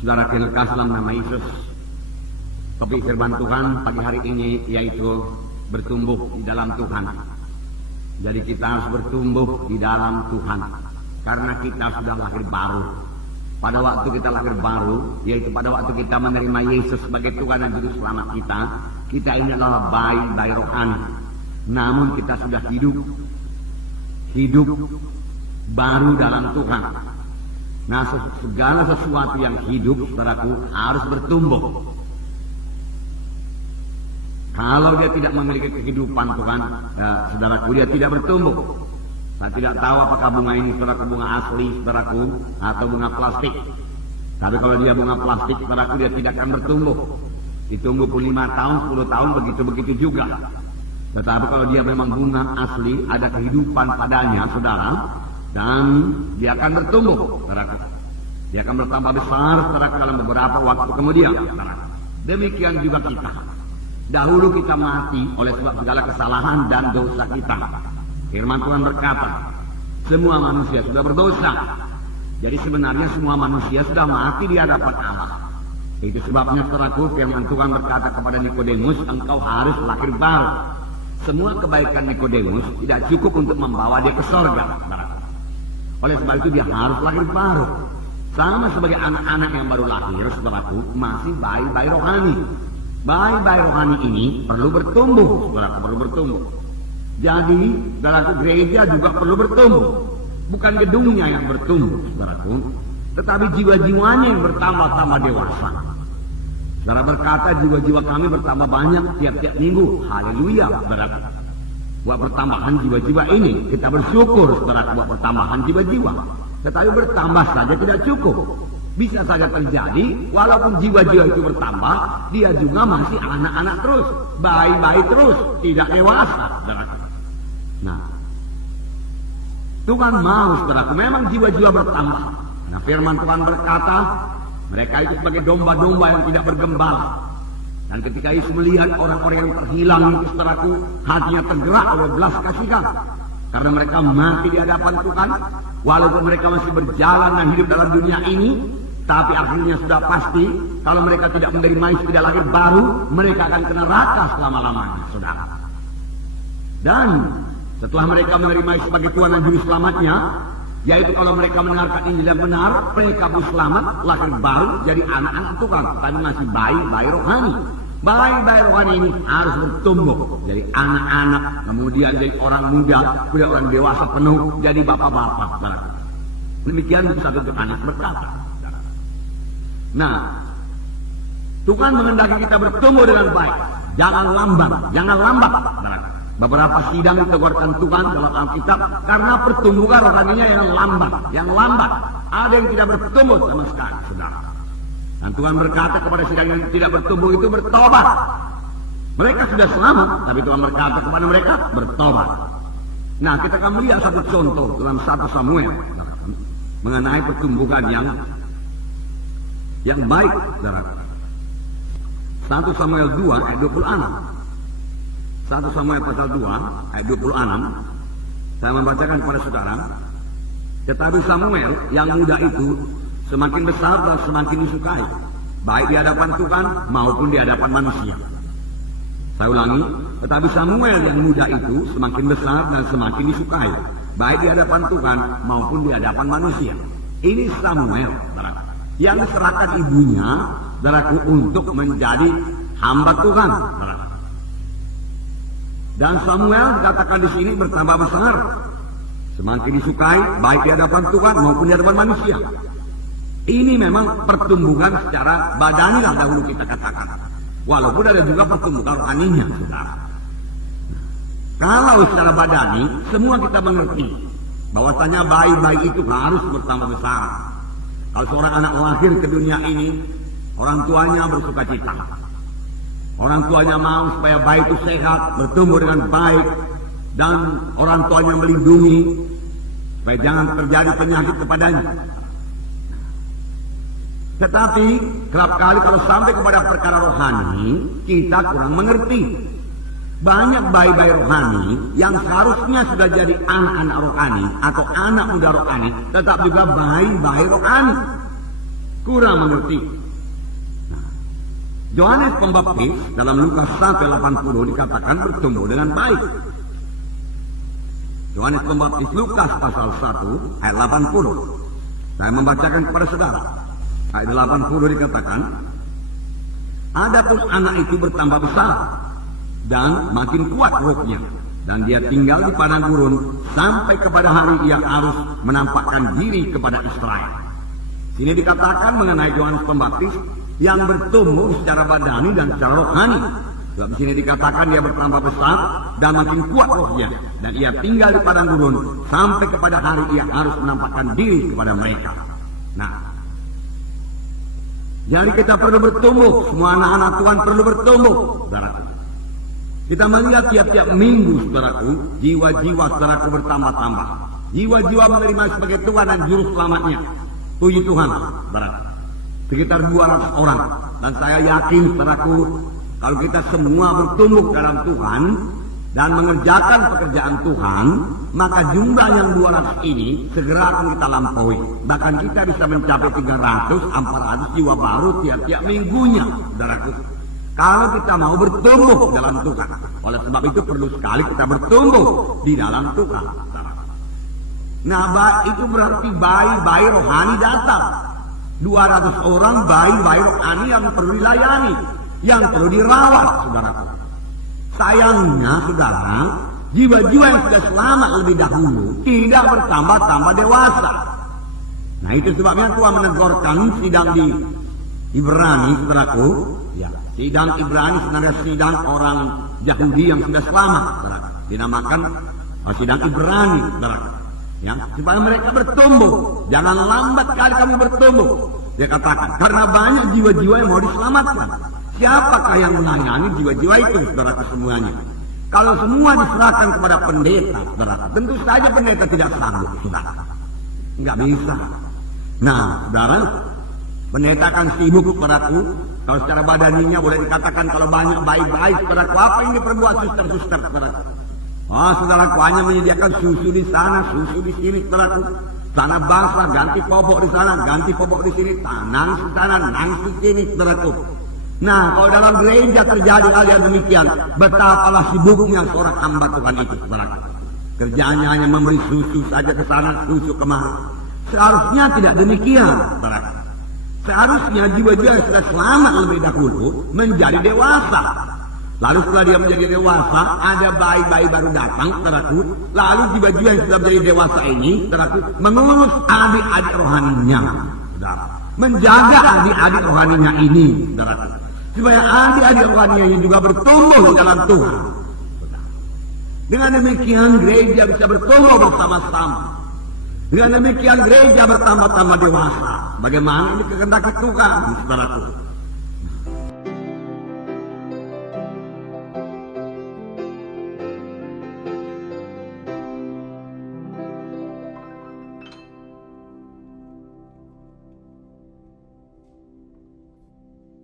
Saudara kenalkan dalam nama Yesus. Topik firman Tuhan pagi hari ini yaitu bertumbuh di dalam Tuhan. Jadi kita harus bertumbuh di dalam Tuhan, karena kita sudah lahir baru. Pada waktu kita lahir baru, yaitu pada waktu kita menerima Yesus sebagai Tuhan dan Juru Selamat kita ini adalah bayi rohani. Namun kita sudah hidup baru dalam Tuhan. Nah, segala sesuatu yang hidup, saudaraku, harus bertumbuh. Kalau dia tidak memiliki kehidupan Tuhan, saudaraku, dia tidak bertumbuh. Saya tidak tahu apakah bunga ini, saudaraku, bunga asli, saudaraku, atau bunga plastik. Tapi kalau dia bunga plastik, saudaraku, dia tidak akan bertumbuh. Ditunggu pun 5 tahun, 10 tahun, begitu-begitu juga. Tetapi kalau dia memang bunga asli, ada kehidupan padanya, saudara, dan dia akan bertumbuh, saudaraku. Dia akan bertambah besar, saudaraku, dalam beberapa waktu kemudian, saudaraku. Demikian juga kita. Dahulu kita mati oleh sebab segala kesalahan dan dosa kita. Firman Tuhan berkata, semua manusia sudah berdosa. Jadi sebenarnya semua manusia sudah mati di hadapan Allah. Itu sebabnya, saudaraku, firman Tuhan berkata kepada Nikodemus, engkau harus lahir baru. Semua kebaikan Nikodemus tidak cukup untuk membawa dia ke surga. Oleh sebab itu dia harus lahir baru. Sama sebagai anak-anak yang baru lahir, saudaraku, masih bayi-bayi rohani. Bayi-bayi rohani ini perlu bertumbuh, saudaraku, perlu bertumbuh. Jadi, saudaraku, gereja juga perlu bertumbuh. Bukan gedungnya yang bertumbuh, saudaraku, tetapi jiwa-jiwanya yang bertambah-tambah dewasa. Saudara berkata, jiwa-jiwa kami bertambah banyak tiap-tiap minggu. Haleluya, saudaraku. Buat pertambahan jiwa-jiwa ini, kita bersyukur, saudaraku, buat pertambahan jiwa-jiwa. Tetapi bertambah saja tidak cukup. Bisa saja terjadi, walaupun jiwa-jiwa itu bertambah, dia juga masih anak-anak terus, bayi-bayi terus, tidak dewasa, saudaraku. Nah, Tuhan mau, saudaraku, memang jiwa-jiwa bertambah. Nah, firman Tuhan berkata, mereka itu sebagai domba-domba yang tidak bergembala. Dan ketika Yesus melihat orang-orang yang terhilang itu, saudaraku, hatinya tergerak oleh belas kasihan. Karena mereka mati di hadapan Tuhan, walaupun mereka masih berjalan dan hidup dalam dunia ini, tapi akhirnya sudah pasti, kalau mereka tidak menerima Yesus, tidak lahir baru, mereka akan ke neraka selama-lamanya, saudara. Dan setelah mereka menerima Yesus sebagai Tuhan dan Juru Selamatnya, yaitu kalau mereka mendengarkan Injil yang benar, mereka pun selamat, lahir baru, jadi anak-anak Tuhan, tapi masih bayi-bayi rohani. Bayi-bayi rohani ini harus bertumbuh, jadi anak-anak, kemudian jadi orang muda, kemudian orang dewasa penuh, jadi bapak-bapak. Demikian buku 1 Yohanes berkata. Nah, Tuhan menghendaki kita bertumbuh dengan baik, jangan lambat. Beberapa sidang diteguhkan Tuhan dalam Alkitab karena pertumbuhan rohaninya yang lambat. Ada yang tidak bertumbuh sama sekali, saudara. Dan Tuhan berkata kepada sidang yang tidak bertumbuh itu bertobat. Mereka sudah selamat, tapi Tuhan berkata kepada mereka bertobat. Nah, kita akan melihat satu contoh dalam 1 Samuel mengenai pertumbuhan yang baik, saudara. 1 Samuel 2 ayat 26. 1 Samuel pasal 2 ayat 26. Saya membacakan kepada saudara. Tetapi Samuel yang muda itu semakin besar dan semakin disukai, baik di hadapan Tuhan maupun di hadapan manusia. Saya ulangi, tetapi Samuel yang muda itu semakin besar dan semakin disukai, baik di hadapan Tuhan maupun di hadapan manusia. Ini Samuel, saudara, yang diserahkan ibunya, saudaraku, untuk menjadi hamba Tuhan, saudara. Dan Samuel dikatakan di sini bertambah besar, semakin disukai, baik di hadapan Tuhan maupun di hadapan manusia. Ini memang pertumbuhan secara badani yang dahulu kita katakan. Walaupun ada juga pertumbuhan rohaninya, saudara. Kalau secara badani, semua kita mengerti bahwasanya bayi-bayi itu harus bertambah besar. Kalau seorang anak lahir ke dunia ini, orang tuanya bersuka cita. Orang tuanya mau supaya bayi itu sehat, bertumbuh dengan baik, dan orang tuanya melindungi supaya jangan terjadi penyakit kepadanya. Tetapi kerap kali kalau sampai kepada perkara rohani, kita kurang mengerti. Banyak bayi-bayi rohani yang seharusnya sudah jadi anak-anak rohani atau anak muda rohani, tetap juga bayi-bayi rohani. kurang mengerti. Nah, Yohanes Pembaptis dalam Lukas 1:80 dikatakan bertumbuh dengan baik. Yohanes Pembaptis Lukas pasal 1 ayat 80. Saya membacakan kepada saudara. Ayat 80 dikatakan, adapun anak itu bertambah besar dan makin kuat rohnya, dan dia tinggal di padang gurun sampai kepada hari ia harus menampakkan diri kepada Israel. Sini dikatakan mengenai Yohanes Pembaptis yang bertumbuh secara badani dan secara rohani. Sebab di sini dikatakan dia bertambah besar dan makin kuat rohnya, dan ia tinggal di padang gurun sampai kepada hari ia harus menampakkan diri kepada mereka. Nah, jadi kita perlu bertumbuh, semua anak-anak Tuhan perlu bertumbuh, saudaraku. Kita melihat tiap-tiap minggu, saudaraku, jiwa-jiwa saudaraku bertambah-tambah. Jiwa-jiwa menerima sebagai Tuhan dan Juru Selamatnya. Puji Tuhan, saudaraku. Sekitar 200 orang. Dan saya yakin, saudaraku, kalau kita semua bertumbuh dalam Tuhan dan mengerjakan pekerjaan Tuhan, maka jumlah yang 200 ini segera akan kita lampaui. Bahkan kita bisa mencapai 300-400 jiwa baru tiap-tiap minggunya, saudaraku. Kalau kita mau bertumbuh dalam Tuhan. Oleh sebab itu perlu sekali kita bertumbuh di dalam Tuhan. Nah, itu berarti bayi-bayi rohani datang. 200 orang bayi-bayi rohani yang perlu dilayani, yang perlu dirawat, saudaraku. Sayangnya, saudara, jiwa-jiwa yang sudah selamat lebih dahulu tidak bertambah-tambah dewasa. Nah, itu sebabnya Tuhan menegurkan sidang di Ibrani, saudaraku. Ya, sidang Ibrani sebenarnya sidang orang Yahudi yang sudah selamat, saudaraku. Dinamakan sidang Ibrani, saudaraku. Ya, supaya mereka bertumbuh. Jangan lambat kali kamu bertumbuh. Dia katakan, karena banyak jiwa-jiwa yang mau diselamatkan. Siapakah yang melayani jiwa-jiwa itu, saudara semuanya? Kalau semua diserahkan kepada pendeta, saudara, tentu saja pendeta tidak sanggup, saudara. Enggak bisa. Nah, saudara, pendeta akan sibuk, saudaraku. Kalau secara badaninya boleh dikatakan kalau banyak baik-baik, saudaraku, apa yang diperbuat suster-suster, saudaraku? Oh, saudaraku, hanya menyediakan susu di sana, susu di sini, saudaraku. Tanah basah, ganti popok di sana, ganti popok di sini, nangis di sana, nangis di sini, saudaraku. Nah, kalau dalam gereja terjadi hal yang demikian, betapalah sibuknya seorang hamba Tuhan itu, saudaraku. Kerjaannya hanya memberi susu saja ke sana, susu kemana. Seharusnya tidak demikian, saudaraku. Seharusnya jiwa-jiwa yang sudah selamat lebih dahulu menjadi dewasa. Lalu setelah dia menjadi dewasa, ada bayi-bayi baru datang, saudaraku. Lalu jiwa-jiwa yang sudah menjadi dewasa ini, saudaraku, mengurus adik-adik rohaninya, saudara. Menjaga adik-adik rohaninya ini, saudaraku. Supaya adik-adik rohaninya ini juga bertumbuh dalam Tuhan. Dengan demikian gereja bisa bertumbuh bersama-sama. Dengan demikian gereja bertambah-tambah dewasa. Bagaimana ini kehendak Tuhan, saudaraku.